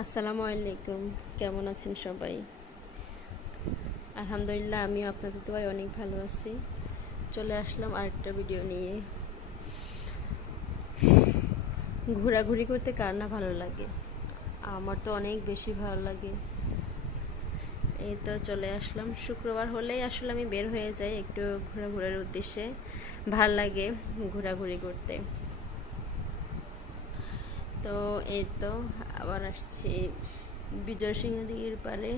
আসসালামু আলাইকুম। কেমন আছেন সবাই? আলহামদুলিল্লাহ, আমিও আপনাদের দোয়ায় অনেক ভালো আছি। চলে আসলাম আরেকটা ভিডিও নিয়ে। ঘোরাঘুরি করতে কার না ভালো লাগে? আমার তো অনেক বেশি ভালো লাগে। এই তো চলে আসলাম, শুক্রবার হলেই আসলে আমি বের হয়ে যাই একটু ঘোরাঘুরির উদ্দেশ্যে। ভাল লাগে ঘোরাঘুরি করতে। তো এই তো আবার আসছি বিজয় সিংহ দিঘির পারে।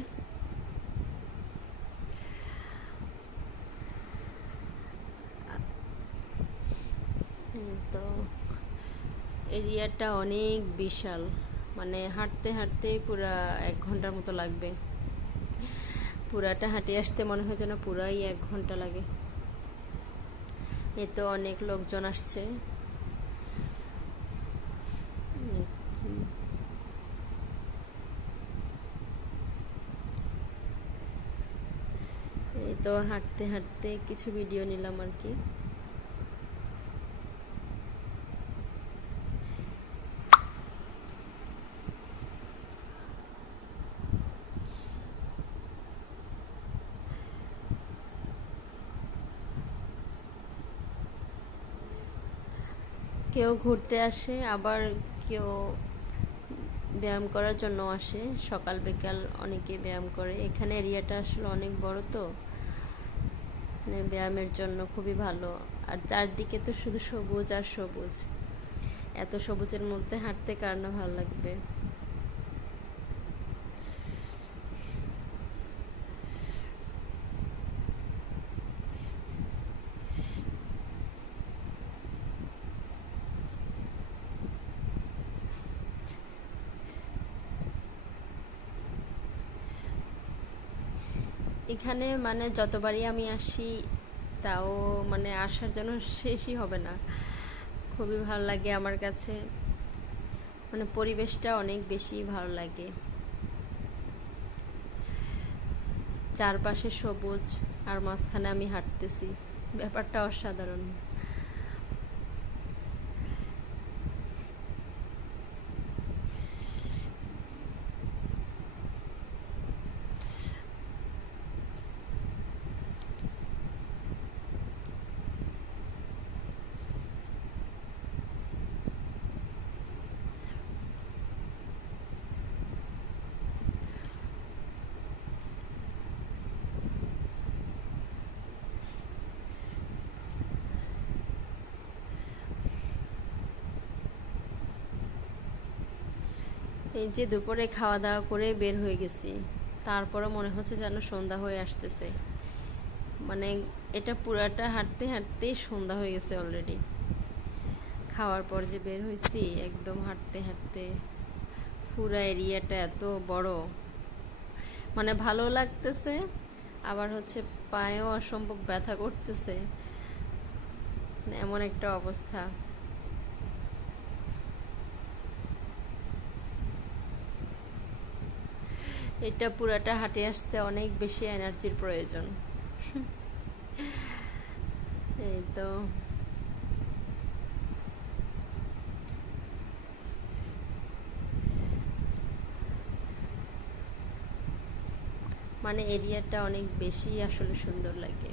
তো এরিয়াটা অনেক বিশাল, মানে হাঁটতে হাঁটতে পুরা 1 ঘন্টার মতো লাগবে। পুরাটা হাঁটে আসতে মনে হয় যেন পুরাই 1 ঘন্টা লাগে। এ তো অনেক লোকজন আসছে। এই তো হাঁটতে হাঁটতে কিছু ভিডিও নিলাম আর কি। কেউ ঘুরতে আসে, আবার কেউ ব্যায়াম করার জন্য আসে। সকাল বিকাল অনেকে ব্যায়াম করে। এখানে এরিয়াটা আসলে অনেক বড়, তো মানে ব্যায়ামের জন্য খুবই ভালো। আর চারদিকে তো শুধু সবুজ আর সবুজ। এত সবুজের মধ্যে হাঁটতে কার না ভালো লাগবে? এখানে মানে যতবারই আমি আসি, তাও মানে আসার জন্য শেষই হবে না। খুবই ভালো লাগে আমার কাছে, মানে পরিবেশটা অনেক বেশি ভালো লাগে। চারপাশে সবুজ, আর মাঝখানে আমি হাঁটতেছি, ব্যাপারটা অসাধারণ। এই যে দুপুরে খাওয়া দাওয়া করে বের হয়ে গেছি, তারপরে মনে হচ্ছে যেন সন্ধ্যা হয়ে আসতেছে। মানে এটা পুরাটা হাঁটতে হাঁটতেই সন্ধ্যা হয়ে গেছে অলরেডি। খাওয়ার পর যে বের হয়েছি, একদম হাঁটতে হাঁটতে পুরা এরিয়াটা এত বড়, মানে ভালো লাগতেছে। আবার হচ্ছে পায়েও অসম্ভব ব্যথা করতেছে, মানে এমন একটা অবস্থা। এটা পুরাটা হাঁটে আসতে অনেক বেশি এনার্জির প্রয়োজন। এই তো মানে এরিয়াটা অনেক বেশি আসলে সুন্দর লাগে।